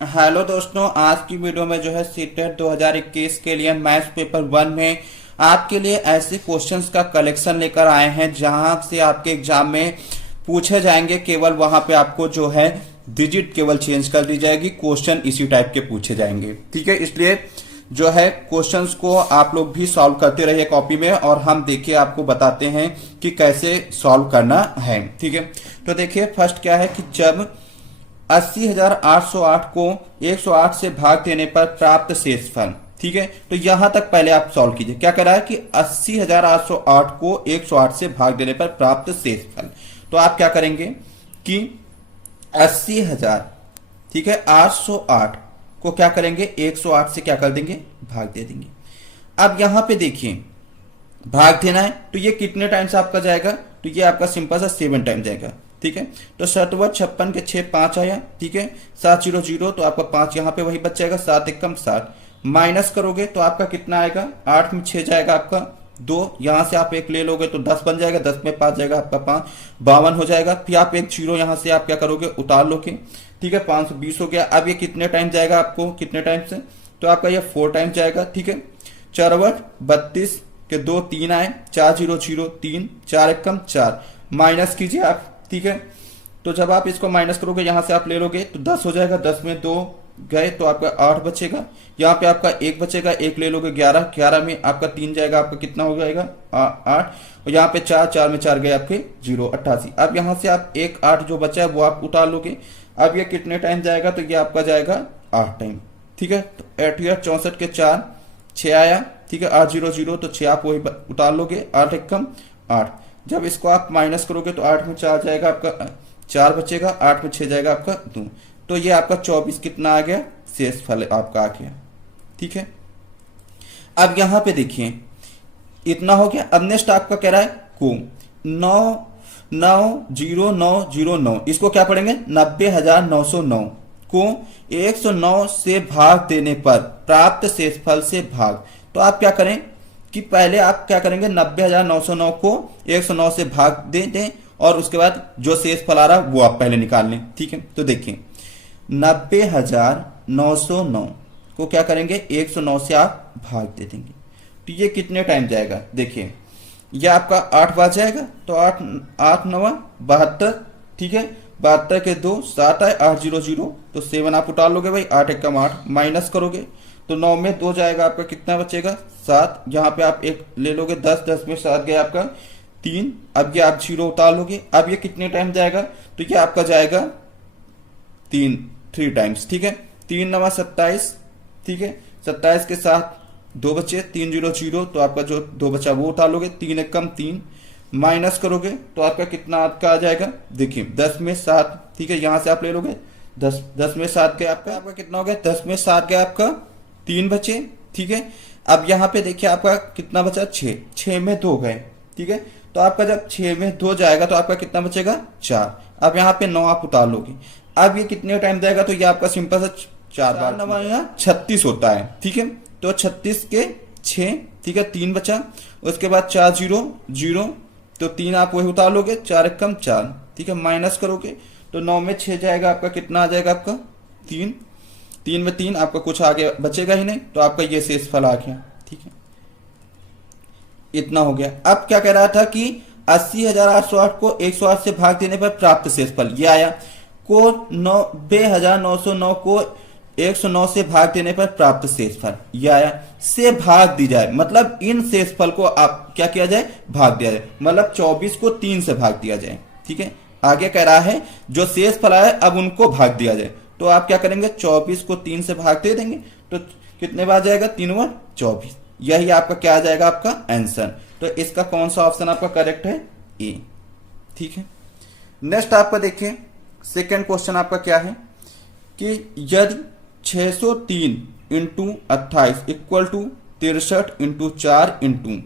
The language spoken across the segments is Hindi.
हेलो दोस्तों, आज की वीडियो में जो है सीटेट 2021 के लिए मैथ्स पेपर 1 में आपके लिए ऐसे क्वेश्चंस का कलेक्शन लेकर आए हैं जहां से आपके एग्जाम में पूछे जाएंगे। केवल वहां पे आपको जो है डिजिट केवल चेंज कर दी जाएगी, क्वेश्चन इसी टाइप के पूछे जाएंगे। ठीक है, इसलिए जो है क्वेश्चंस को आप लोग भी सॉल्व करते रहिए कॉपी में, और हम देखिए आपको बताते हैं कि कैसे सॉल्व करना है। ठीक है, तो देखिए फर्स्ट क्या है कि जब 80,808 को 108 से भाग देने पर प्राप्त शेषफल। ठीक है, तो यहां तक पहले आप सॉल्व कीजिए। क्या कह रहा है कि 80,808 को 108 से भाग देने पर प्राप्त शेषफल। तो आप क्या करेंगे कि 80,000 ठीक है 808 को क्या करेंगे 108 से क्या कर देंगे, भाग दे देंगे। अब यहां पे देखिए भाग देना है तो ये कितने टाइम्स आपका जाएगा, तो ये आपका सिंपल सा 7 टाइम जाएगा। ठीक है, तो 7 56 के 6 5 आया। ठीक है, 700 तो आपका 5 यहाँ पे वही बच जाएगा, 7 एकम 60 माइनस करोगे तो आपका कितना आएगा, 8 में 6 जाएगा आपका 2, यहां से आप एक ले लोगे तो 10 बन जाएगा, 10 में 5 जाएगा आपका 5 52 हो जाएगा। फिर आप एक 0 यहां से आप क्या करोगे उतार लोगे। ठीक है, 520 हो गया। अब ये कितने टाइम जाएगा आपको, कितने टाइम से, तो आपका ये 4 टाइम जाएगा। ठीक है, 4 32 के 2 3 आए, 400 3 4 एकम 4 माइनस कीजिए आप। ठीक है, तो जब आप इसको माइनस करोगे यहां से आप ले लोगे तो 10 हो जाएगा, 10 में 2 गए तो आपका 8 बचेगा। यहाँ पे आपका 1 बचेगा, 1 ले लोगे 11, 11 में आपका 3 जाएगा, आपका कितना हो जाएगा 8, और यहाँ पे 4, 4 में 4 गए आपके 0 88। अब यहाँ से आप 1 8 जो बचा है वो आप उतार लोगे। अब ये कितने टाइम जाएगा, तो ये आपका जाएगा 8 टाइम। ठीक है, तो 8 64 के 4 6 आया। ठीक है, 800 तो 6 आप वही उतार लोगे, 8 एकम 8। जब इसको आप माइनस करोगे तो 8 में 4 जाएगा आपका 4 बचेगा, 8 में 6 जाएगा आपका 2, तो ये आपका 24 कितना आ गया, शेष फल आपका आ गया। ठीक है, अब यहां पे देखिए इतना हो गया। अब नेक्स्ट आपका कह रहा है को 9,9,0,9,0,9 इसको क्या पढ़ेंगे 90,909 को 109 से भाग देने पर प्राप्त शेषफल से भाग। तो आप क्या करें कि पहले आप क्या करेंगे 90,909 को 109 से भाग दे दें, और उसके बाद जो शेष फल आ रहा वो आप पहले निकाल लें। ठीक है, तो देखिए 90,909 को क्या करेंगे 109 से आप भाग दे देंगे, तो ये कितने टाइम जाएगा, देखिए ये आपका 8 बार जाएगा, तो 8 8 9 72। ठीक है, 72 के 2 7 आए, 800 तो 7 आप उतार लोगे भाई, 8 एकम 8 माइनस करोगे तो 9 में 2 जाएगा, आपका कितना बचेगा 7। यहाँ पे आप एक ले लोगे 10, 10 में 7 गया आपका 3। अब ये आप 0 उतार लोगे। अब ये कितने टाइम जाएगा, तो ये आपका जाएगा 3 टाइम्स। ठीक है, 3 9 27। ठीक है, 27 के साथ 2 बचे, 300 तो आपका जो 2 बचा वो उतार लोगे, 3 एकम 3 माइनस करोगे तो आपका कितना आपका आ जाएगा, देखिए 10 में 7। ठीक है, यहां से आप ले लोगे 10 में 7 गया आपका कितना हो गया, 10 में 7 गया आपका 3 बचे। ठीक है, अब यहाँ पे देखिए आपका कितना बचा 6 में 2 गए। ठीक है, तो आपका जब 6 में 2 जाएगा तो आपका कितना बचेगा 4। अब यहाँ पे 9 आप उतार लोगे। अब ये कितने टाइम जाएगा, तो ये आपका सिंपल सा 4 बार 36 होता है। ठीक है, तो 36 के 6। ठीक है, 3 बचा, उसके बाद 400 तो 3 आप वही उतार लोगे, 4 एकम 4। ठीक है, माइनस करोगे तो 9 में 6 जाएगा, आपका कितना आ जाएगा आपका 3, 3 में 3 आपका कुछ आगे बचेगा ही नहीं, तो आपका ये शेष फल आ गया। ठीक है, इतना हो गया। अब क्या कह रहा था कि 80,808 को 108 से भाग देने पर प्राप्त शेषफल, ये आया को 90,909 को 109 से भाग देने पर प्राप्त शेषफल, ये आया। से भाग दी जाए मतलब इन शेषफल को आप क्या किया जाए, भाग दिया जाए, मतलब 24 को 3 से भाग दिया जाए। ठीक है, आगे कह रहा है जो शेषफल आया अब उनको भाग दिया जाए, तो आप क्या करेंगे 24 को 3 से भाग दे देंगे, तो कितने बार जाएगा 3 बार 24। यही आपका क्या आ जाएगा आपका आंसर। तो इसका कौन सा ऑप्शन आपका करेक्ट है, ए। ठीक है, नेक्स्ट आपका देखिए सेकेंड क्वेश्चन आपका क्या है कि यदि 603 into 28 equal to 63 into 4 into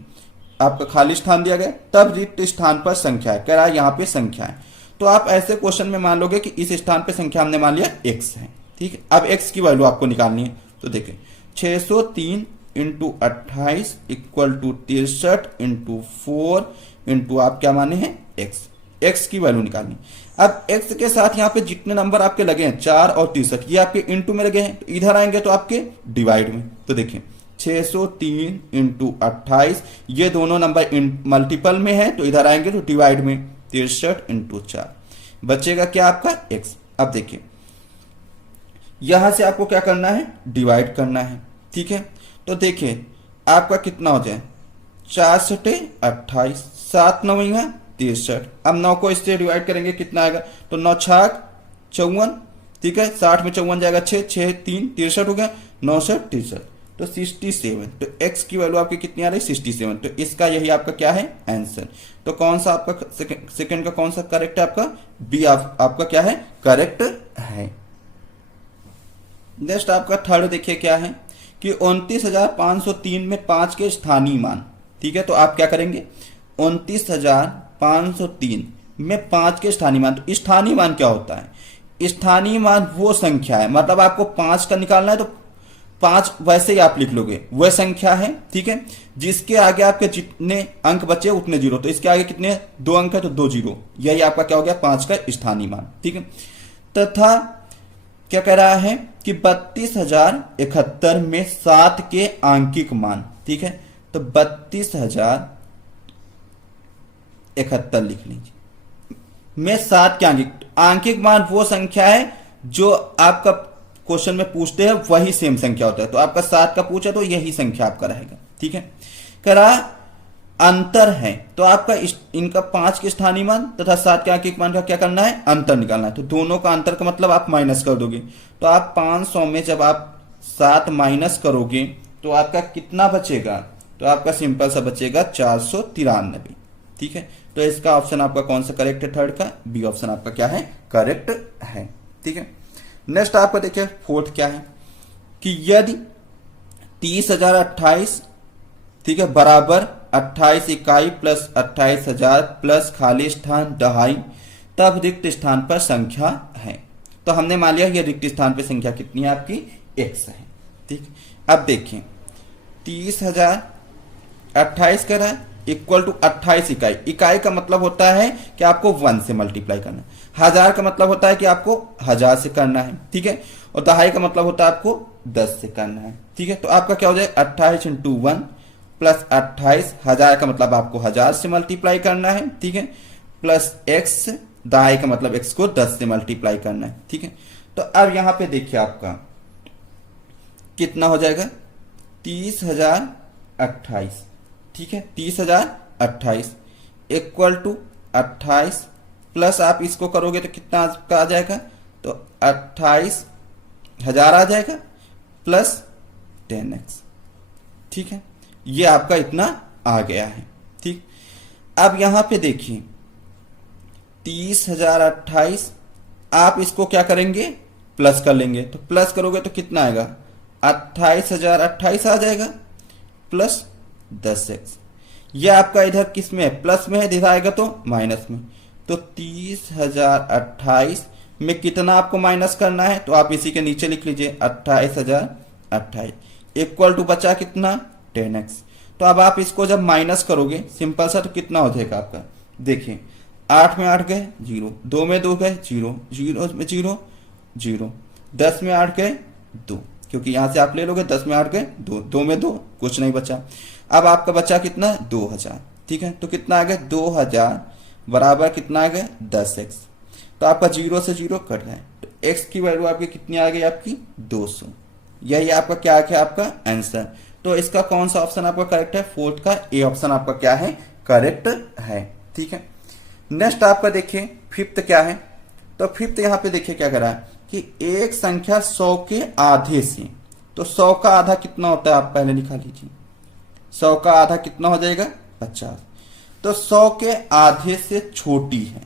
आपका खाली स्थान दिया गया, तब रिक्त स्थान पर संख्या है, कह रहा है यहाँ पे संख्या है। तो आप ऐसे क्वेश्चन में मान लोगे कि इस स्थान पे संख्या हमने मान लिया x है। ठीक है, अब x की वैल्यू आपको निकालनी है, तो देखिए 603 into 28 equal to 63 into 4 into आप क्या माने हैं x की वैल्यू निकालनी। अब x के साथ यहाँ पे जितने नंबर आपके लगे हैं 4 और 63 ये आपके इंटू में लगे हैं, तो इधर आएंगे तो आपके डिवाइड में। तो देखिए 603 इंटू 28 ये दोनों नंबर मल्टीपल में है, तो इधर आएंगे तो डिवाइड में 63 इंटू 4 बचेगा क्या आपका x। अब देखिए यहां से आपको क्या करना है, डिवाइड करना है, ठीक है। तो देखिए आपका कितना हो जाए 4 सटे 28, 7 9 63। अब 9 को इससे डिवाइड करेंगे कितना आएगा, तो 9 छाक 54, ठीक है, 60 में 54 जाएगा 6 6 3 63 हो गया, 9 से 63 तो 67। तो x की वैल्यू आपकी कितनी आ रही है 67। तो इसका यही आपका क्या है आंसर। तो कौन सा आपका सेकंड का कौन सा करेक्ट है, आपका बी आपका क्या है करेक्ट है। नेक्स्ट आपका थर्ड देखिए क्या है कि 29,503 में 5 के स्थानीय मान, ठीक है। तो आप क्या करेंगे 29,503 में 5 के स्थानीय मान। तो स्थानीय मान क्या होता है, स्थानीय मान वो संख्या है, मतलब आपको 5 का निकालना है तो 5 वैसे ही आप लिख लोगे, वह संख्या है, ठीक है, जिसके आगे आपके जितने अंक बचे उतने जीरो। तो इसके आगे कितने 2 अंक है तो 2 जीरो, यही आपका क्या हो गया 5 का स्थानीय मान, ठीक है। तथा क्या कह रहा है कि 32,071 में 7 के आंकिक मान, ठीक है। तो 32,071 लिख लीजिए में 7 के आंकिक मान वो संख्या है जो आपका क्वेश्चन में पूछते हैं वही सेम संख्या होता है। तो आपका 7 का पूछा तो यही संख्या आपका रहेगा, ठीक है। कह रहा अंतर है, तो आपका इनका 5 के स्थानीय मान तथा 7 के आंकिक मान का क्या करना है अंतर निकालना है। तो दोनों का अंतर का मतलब आप माइनस कर दोगे। तो आप 500 में जब आप 7 माइनस करोगे तो आपका कितना बचेगा, तो आपका सिंपल सा बचेगा 493, ठीक है। तो इसका ऑप्शन आपका कौन सा करेक्ट है, थर्ड का बी ऑप्शन आपका क्या है करेक्ट है, ठीक है। नेक्स्ट आपका देखिए फोर्थ क्या है कि यदि 30,028, ठीक है, बराबर 28 इकाई प्लस 28,000 प्लस खाली स्थान दहाई, तब रिक्त स्थान पर संख्या है। तो हमने मान लिया ये रिक्त स्थान पर संख्या कितनी है आपकी x है, ठीक। अब देखिए 30,028 कर रहा है इक्वल टू 28 इकाई। इकाई का मतलब होता है कि आपको 1 से मल्टीप्लाई करना है, 1000 का मतलब होता है कि आपको 1000 से करना है, ठीक है, और दहाई का मतलब होता है आपको 10 से करना है, ठीक है। तो आपका क्या हो जाए 28 इंटू 1 प्लस 28, 1000 का मतलब आपको 1000 से मल्टीप्लाई करना है, ठीक है, प्लस x, दहाई का मतलब x को 10 से मल्टीप्लाई करना है, ठीक है। तो अब यहां पे देखिए आपका कितना हो जाएगा 30,028, ठीक है, 30,028 इक्वल टू 28 प्लस आप इसको करोगे तो कितना आपका आ जाएगा, तो 28,000 आ जाएगा प्लस 10x, ठीक है। ये आपका इतना आ गया है, ठीक। अब यहां पे देखिए 30,028 आप इसको क्या करेंगे प्लस कर लेंगे। तो प्लस करोगे तो कितना आएगा 28,028 आ जाएगा प्लस 10x। ये आपका इधर किस में है प्लस में है, इधर आएगा तो माइनस में। तो 30,028 में कितना आपको माइनस करना है, तो आप इसी के नीचे लिख लीजिए 28,028 इक्वल टू बचा कितना 10x। तो अब आप इसको जब माइनस करोगे सिंपल सा तो कितना हो जाएगा आपका, देखिए 8 में 8 गए 0, 2 में 2 गए 0, 0 में 0 0, 10 में 8 गए 2, क्योंकि यहां से आप ले लोगे 10 में 8 गए 2, 2 में 2 कुछ नहीं बचा। अब आपका बचा कितना 2000, ठीक है। तो कितना आ गया 2000 बराबर कितना आ गया 10x। तो आपका 0 से 0 कट गया, तो x की वैल्यू आपकी कितनी आ गई आपकी 200। यही आपका क्या है आपका आंसर। तो इसका कौन सा ऑप्शन आपका करेक्ट है, फोर्थ का ए ऑप्शन आपका क्या है करेक्ट है, ठीक है। नेक्स्ट आपका देखिए फिफ्थ क्या है। तो फिफ्थ यहां पे देखिए क्या कर रहा है कि एक संख्या 100 के आधे से, तो 100 का आधा कितना होता है आप पहले लिखा लीजिए, 100 का आधा कितना हो जाएगा 50। तो 100 के आधे से छोटी है,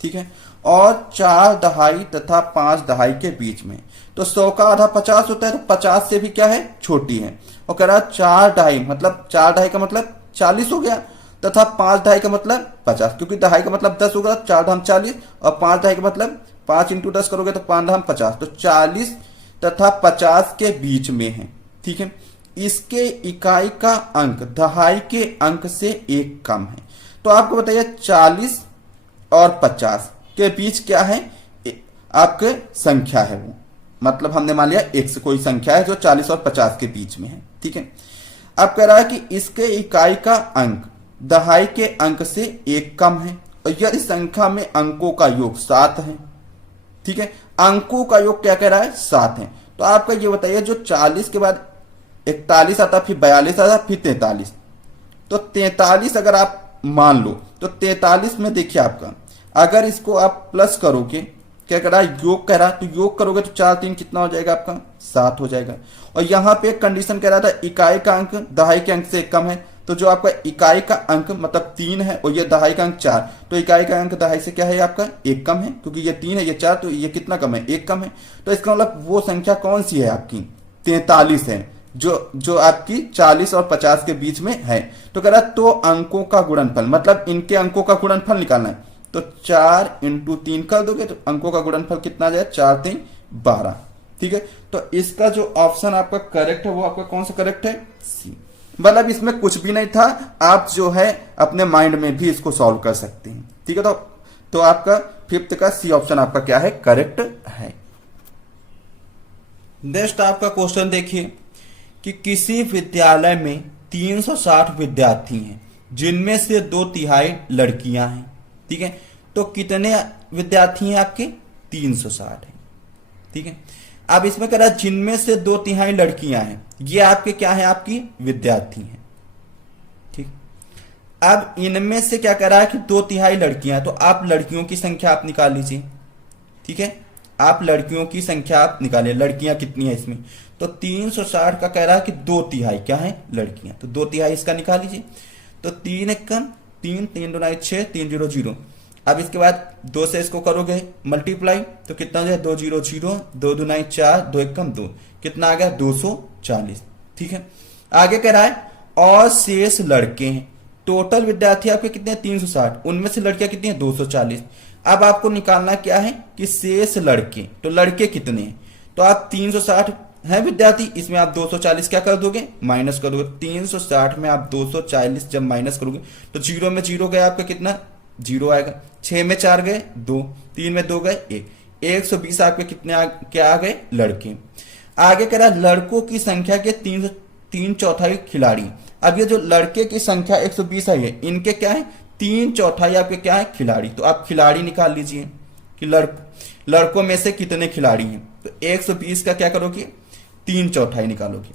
ठीक है, और 4 दहाई तथा 5 दहाई के बीच में। तो 100 का आधा 50 होता है, तो 50 से भी क्या है छोटी है। और कह रहा 4 दहाई मतलब 4 दहाई का मतलब 40 हो गया, तथा 5 दहाई का मतलब 50, क्योंकि दहाई का मतलब 10 होगा, 4 धाम 40, और 5 दहाई का मतलब 5 इंटू 10 करोगे तो 5 धाम 50, तो 40 तथा 50 के बीच में है, ठीक है। इसके इकाई का अंक दहाई के अंक से एक कम है। तो आपको बताइए 40 और 50 के बीच क्या है, आपके संख्या है वो, मतलब हमने मान लिया x कोई संख्या है जो 40 और 50 के बीच में है। ठीक है, अब कह रहा है कि इसके इकाई का अंक दहाई के अंक से एक कम है और यदि संख्या में अंकों का योग 7 है। ठीक है, अंकों का योग क्या कह रहा है, 7 है। तो आपका ये बताइए, जो 40 के बाद 41 आता, फिर 42 आता, फिर 43, तो 43 अगर आप मान लो तो 43 में देखिए आपका, अगर इसको आप प्लस करोगे, क्या कह रहा है, योग कह रहा है, तो योग करोगे तो 4 3 कितना हो जाएगा आपका, 7 हो जाएगा। और यहां पे एक कंडीशन कह रहा था, इकाई का अंक दहाई के अंक से कम है, तो जो आपका इकाई का अंक मतलब 3 है और ये दहाई का अंक 4, तो इकाई का अंक दहाई से क्या है आपका, 1 कम है, क्योंकि ये 3 है ये 4, तो ये कितना कम है, 1 कम है। तो इसका मतलब वो संख्या कौन सी है आपकी, 43 है, जो आपकी 40 और 50 के बीच में है। तो कह रहा तो अंकों का गुणनफल, मतलब इनके अंकों का गुणनफल निकालना है, तो 4 × 3 कर दोगे तो अंकों का गुणनफल कितना आ जाए, 4 3 12। ठीक है, तो इसका जो ऑप्शन आपका करेक्ट है वो आपका कौन सा करेक्ट है, सी। मतलब इसमें कुछ भी नहीं था, आप जो है अपने माइंड में भी इसको सॉल्व कर सकते हैं। ठीक है, तो आपका 5th का सी ऑप्शन आपका क्या है, करेक्ट है। नेक्स्ट आपका क्वेश्चन देखिए कि किसी विद्यालय में 360 विद्यार्थी हैं जिनमें से 2/3 लड़कियां हैं। ठीक है, तो कितने विद्यार्थी हैं आपके, 360 हैं। ठीक है, अब इसमें कह रहा है जिनमें से 2/3 लड़कियां हैं, ये आपके क्या है, आपकी विद्यार्थी हैं। ठीक, अब इनमें से क्या कह रहा है कि 2/3 लड़कियां, तो आप लड़कियों की संख्या आप निकाल लीजिए। ठीक है, आप लड़कियों की संख्या आप निकालिए, लड़कियां कितनी है इसमें, तो 360 का कह रहा है कि 2/3 क्या है, लड़कियां, तो 2/3 इसका निकाल लीजिए। तो 3 × 3 3 2 6 3 0 0। अब इसके बाद 2 से इसको करोगे मल्टीप्लाई, तो कितना हो जाए, 2 0 0, 2 2 4, 2 1 2, कितना आ गया, 240। ठीक है, आगे कह रहा है और शेष लड़के हैं। टोटल विद्यार्थी आपके कितने हैं, 360, उनमें से लड़कियां कितनी है, 240। अब आपको निकालना क्या है कि शेष लड़के, तो लड़के कितने हैं, तो आप 360 है विद्यार्थी, इसमें आप 240 क्या कर दोगे, माइनस कर दोगे। 360 में आप 240 जब माइनस करोगे तो 0 में 0 गया आपका कितना, 0 आएगा। 6 में 4 गए 2, 3 में 2 गए 1, 120 आपके कितने क्या आ गए, लड़के। आगे कह रहा लड़कों की संख्या के 3/4 खिलाड़ी। अब ये जो लड़के की संख्या 120 है, इनके क्या है, 3/4 आपके क्या है, खिलाड़ी। तो आप खिलाड़ी निकाल लीजिए कि लड़कों में से कितने खिलाड़ी हैं, तो 120 का क्या करोगे, 3/4 निकालोगे,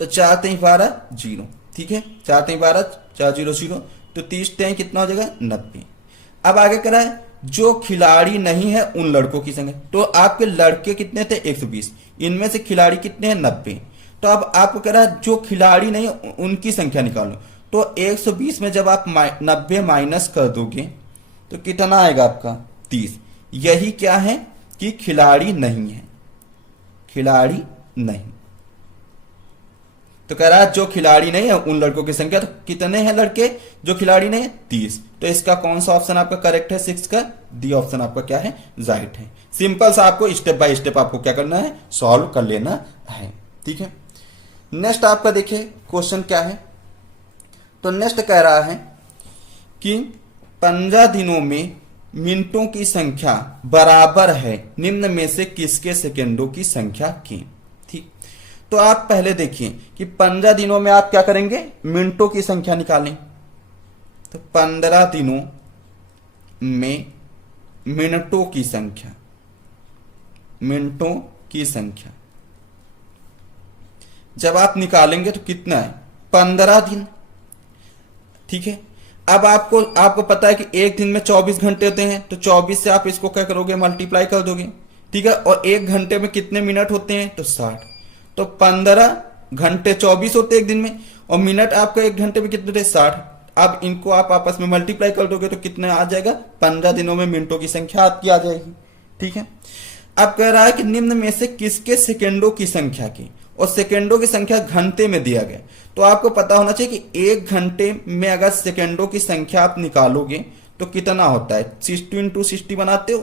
तो 4 3 12 0। ठीक है, 4 3 12, 4 0 0, तो 30 3 कितना हो जाएगा, 90। अब आगे कह रहा है जो खिलाड़ी नहीं है उन लड़कों की संख्या, तो आपके लड़के कितने थे, 120, इनमें से खिलाड़ी कितने हैं, 90। तो अब आपको कह रहा है जो खिलाड़ी नहीं है उनकी संख्या निकालो, तो 120 में जब आप 90 माइनस कर दोगे तो कितना आएगा आपका, 30। यही क्या है कि खिलाड़ी नहीं है, खिलाड़ी नहीं। तो कह रहा है जो खिलाड़ी नहीं है उन लड़कों की संख्या, तो कितने हैं लड़के जो खिलाड़ी नहीं है, 30। तो इसका कौन सा ऑप्शन आपका करेक्ट है, 6 का डी ऑप्शन आपका क्या है, राइट है। सिंपल सा आपको स्टेप बाय स्टेप आपको क्या करना है, सॉल्व कर लेना है। ठीक है, नेक्स्ट आपका देखिए क्वेश्चन क्या है, तो नेक्स्ट कह रहा है कि 15 दिनों में मिनटों की संख्या बराबर है निम्न में से किसके सेकेंडों की संख्या की। ठीक, तो आप पहले देखिए कि 15 दिनों में आप क्या करेंगे, मिनटों की संख्या निकालें। तो 15 दिनों में मिनटों की संख्या, मिनटों की संख्या जब आप निकालेंगे तो कितना है, 15 दिन। ठीक है, अब आपको पता है कि एक दिन में 24 घंटे होते हैं, तो 24 से आप इसको क्या करोगे, मल्टीप्लाई कर दोगे। ठीक है, और एक घंटे में कितने मिनट होते हैं, तो 60। तो 15 घंटे 24 होते हैं एक दिन में, और मिनट आपका एक घंटे में कितने थे, 60। अब इनको आप आपस में मल्टीप्लाई कर दोगे तो कितने आ जाएगा, 15 दिनों में मिनटों की संख्या आपकी आ जाएगी। ठीक है, अब कह रहा है कि निम्न में से किसके सेकेंडों की संख्या की, और सेकेंडों की संख्या घंटे में दिया गया। तो आपको पता होना चाहिए कि एक घंटे में अगर सेकेंडों की संख्या आप निकालोगे तो कितना होता है, 60 × 60 बनाते हो,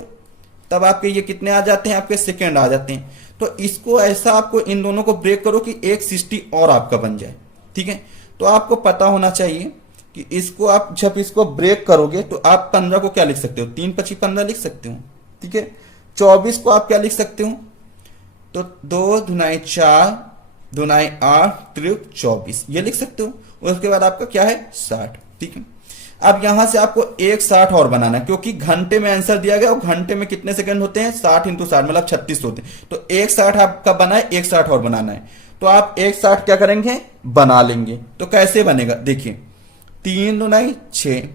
तब आपके ये कितने आ जाते हैं, आपके सेकेंड आ जाते हैं। तो इसको ऐसा आपको इन दोनों को ब्रेक करो कि एक 60 और आपका बन जाए। ठीक है, तो आपको पता होना चाहिए कि इसको आप जब इसको ब्रेक करोगे तो आप 15 को क्या लिख सकते हो, 3×25 15 लिख सकते हो। ठीक है, 24 को आप क्या लिख सकते हो, तो 2×4 2×8 त्रिक 24 ये लिख सकते हो। उसके बाद आपका क्या है 60। ठीक है, अब यहां से आपको एक 60 और बनाना है, क्योंकि घंटे में आंसर दिया गया और घंटे में कितने सेकंड होते हैं, 60×60 मतलब 36 होते हैं। तो एक 60 आपका बना है, एक 60 और बनाना है। तो आप एक 60 क्या करेंगे, बना लेंगे। तो कैसे बनेगा, देखिए 3×6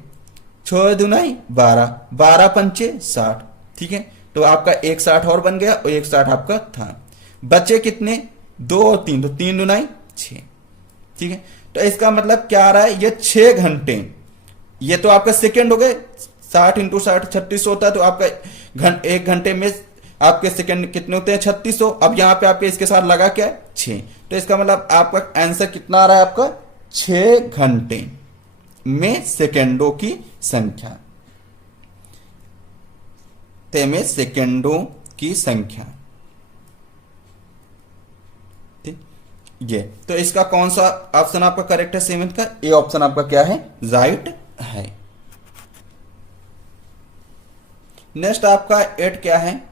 6×12 12×5 60। ठीक है, तो आपका एक 60 और बन गया और एक 60 आपका था। बचे कितने, 2 और 3, तो 3×6। ठीक है, तो इसका मतलब क्या आ रहा है, ये 6 घंटे, ये तो आपका सेकेंड हो गए, 60×60 36 होता है, तो आपका एक घंटे में आपके सेकेंड कितने होते हैं, 3600। अब यहां पे आपके इसके साथ लगा क्या है 6, तो इसका मतलब आपका आंसर कितना आ रहा है, आपका 6 घंटे में सेकेंडों की संख्या, में सेकेंडों की संख्या। ठीक, ये तो इसका कौन सा ऑप्शन आपका करेक्ट है, 7 का ए ऑप्शन आपका क्या है, राइट है। नेक्स्ट आपका 8 क्या है,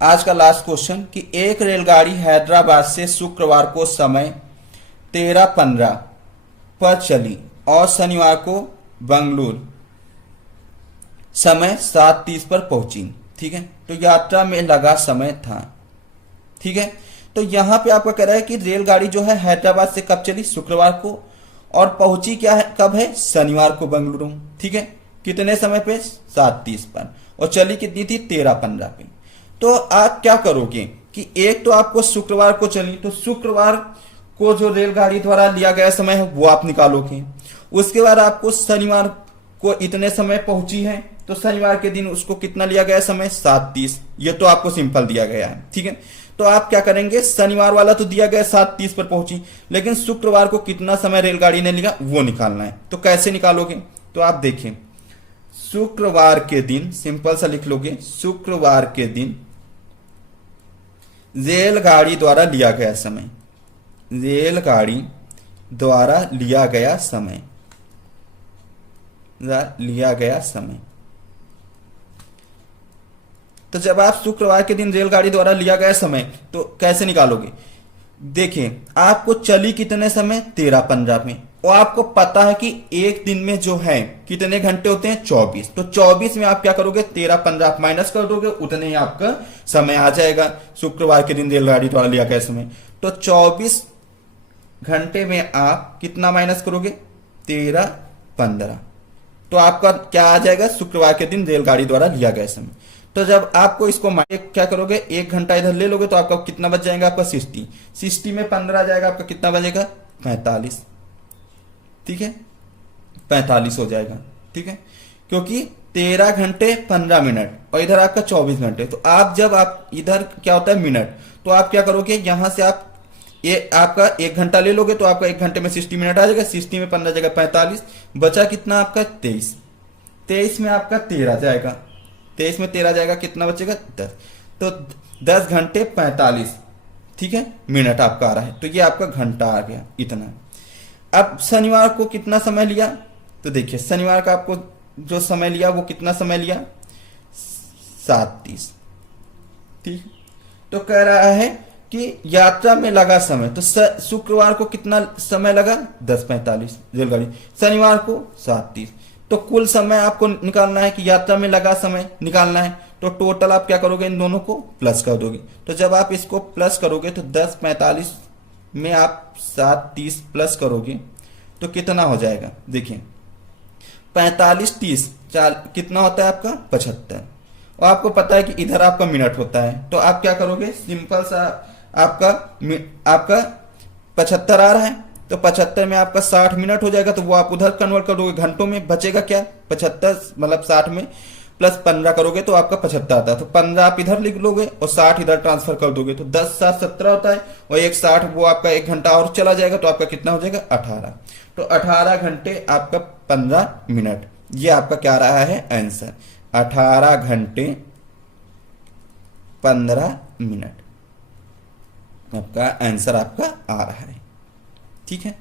आज का लास्ट क्वेश्चन, कि एक रेलगाड़ी हैदराबाद से शुक्रवार को समय 13:15 पर चली और शनिवार को बंगलुरु समय 7:30 पर पहुंची। ठीक है, तो यात्रा में लगा समय था। ठीक है, तो यहां पे आपका कह रहा है कि रेलगाड़ी जो है हैदराबाद से कब चली, शुक्रवार को, और पहुंची क्या है, कब है, शनिवार को बंगलुरु। ठीक है, कितने समय पे, 7:30 पर, और चली कितनी थी, 13:15 पे। तो आप क्या करोगे कि एक तो आपको शुक्रवार को चली, तो शुक्रवार को जो रेलगाड़ी द्वारा लिया गया समय है वो आप निकालोगे। उसके बाद आपको शनिवार को इतने समय पहुंची है, तो शनिवार के दिन उसको कितना लिया गया समय, 7:30, ये तो आपको सिंपल दिया गया है। ठीक है, तो आप क्या करेंगे, शनिवार वाला तो दिया गया 7:30 पर पहुंची, लेकिन शुक्रवार को कितना समय रेलगाड़ी ने लिया वो निकालना है। तो कैसे निकालोगे, तो आप देखिए शुक्रवार के दिन सिंपल सा लिख लोगे, शुक्रवार के दिन रेलगाड़ी द्वारा लिया गया समय, रेलगाड़ी द्वारा लिया गया समय, लिया गया समय। तो जब आप शुक्रवार के दिन रेलगाड़ी द्वारा लिया गया समय तो कैसे निकालोगे, देखिए आपको चली कितने समय, 13:15 में, और आपको पता है कि एक दिन में जो है कितने घंटे होते हैं, 24। तो 24 में आप क्या करोगे, 13:15 आप माइनस कर दोगे, उतने ही आपका समय आ जाएगा शुक्रवार के दिन रेलगाड़ी द्वारा लिया गया समय। तो 24 घंटे में आप कितना माइनस करोगे, 13:15, तो आपका क्या आ जाएगा, शुक्रवार के दिन रेलगाड़ी द्वारा लिया गया समय। तो जब आपको इसको क्या करोगे, 1 घंटा इधर ले लोगे तो आपका कितना बच जाएगा, आपका 60 में 15 आ जाएगा, आपका कितना बचेगा, 45। ठीक है, 45 हो जाएगा। ठीक है, क्योंकि 13 घंटे 15 मिनट और इधर आपका 24 घंटे, तो आप जब आप इधर क्या होता है मिनट, तो आप क्या करोगे, यहां से आप ये आपका 1 घंटा ले लोगे तो आपका 1 घंटे में 60 मिनट आ जाएगा, 60 में 15 जाएगा 45, बचा कितना आपका 23, 23 में आपका 13 जाएगा, 23 में 13 जाएगा, कितना बचेगा 10, तो 10 घंटे 45, ठीक है, मिनट आपका आ रहा है, तो ये आपका घंटा आ गया इतना। अब शनिवार को कितना समय लिया, तो देखिए शनिवार का आपको जो समय लिया वो कितना समय लिया, 7:30। ठीक, तो कह रहा है कि यात्रा में लगा समय, तो शुक्रवार को कितना समय लगा, 10:45 रेलगाड़ी, शनिवार को 7:30, तो कुल समय आपको निकालना है कि यात्रा में लगा समय निकालना है। तो टोटल आप क्या करोगे, इन दोनों को प्लस कर दोगे। तो जब आप इसको प्लस करोगे तो 10:45 में आप 7:30 प्लस करोगे तो कितना हो जाएगा, देखिए 45 30 कितना होता है आपका 75, और आपको पता है कि इधर आपका मिनट होता है, तो आप क्या करोगे, सिंपल सा आपका 75 आ रहा है, तो 75 में आपका 60 मिनट हो जाएगा, तो वो आप उधर कन्वर्ट कर दोगे घंटों में, बचेगा क्या 75 मतलब 60 में प्लस 15 करोगे तो आपका 75 आता है, तो 15 आप इधर लिख लोगे और 60 इधर ट्रांसफर कर दोगे, तो 10 7 17 होता है, और 1 60 वो आपका 1 घंटा और चला जाएगा, तो आपका कितना हो जाएगा 18, तो 18 घंटे आपका 15 मिनट, ये आपका क्या रहा है आंसर, 18 घंटे 15 मिनट आपका आंसर आपका आ रहा है। ठीक है,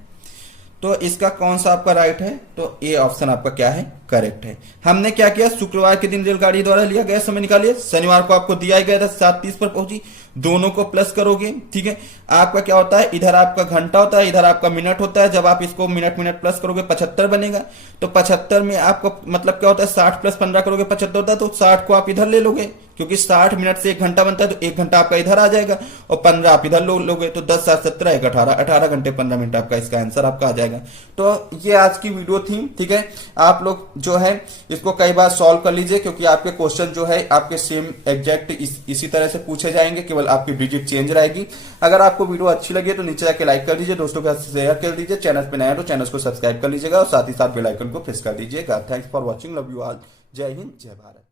तो इसका कौन सा आपका राइट है, तो ए ऑप्शन आपका क्या है, करेक्ट है। हमने क्या किया, शुक्रवार के दिन रेलगाड़ी द्वारा लिया गया समय निकालिए, शनिवार को आपको दिया गया था 7:30 पर पहुंची, दोनों को प्लस करोगे, ठीक है। आपका क्या होता है, इधर आपका घंटा होता है, इधर आपका मिनट होता है, जब आप इसको मिनट मिनट प्लस करोगे 75 बनेगा। तो 75 में आपको मतलब क्या होता है, 60 + 15 करोगे 75 होता है, तो 60 को आप इधर ले लोगे, क्योंकि 60 मिनट से 1 घंटा बनता है, तो 1 घंटा आपका इधर आ जाएगा और 15 आप इधर लोगे, तो 10 7 17 1 18 18 घंटे 15 मिनट आपका इसका आंसर आपका आ जाएगा। तो ये आज की वीडियो थी, ठीक है। आप लोग जो है इसको कई बार सॉल्व कर लीजिए, क्योंकि आपके क्वेश्चन जो है आपके सेम एग्जैक्ट इसी तरह से पूछे जाएंगे, केवल आपकी डिजिट चेंज रहेगी। अगर आपको वीडियो अच्छी लगी तो नीचे जाके लाइक कर दीजिए, दोस्तों के साथ शेयर कर दीजिए, चैनल पे नया है तो चैनल को सब्सक्राइब कर लीजिएगा और साथ ही साथ बेल आइकन को प्रेस कर दीजिएगा। Thanks for watching, love you all, जय हिंद जय भारत।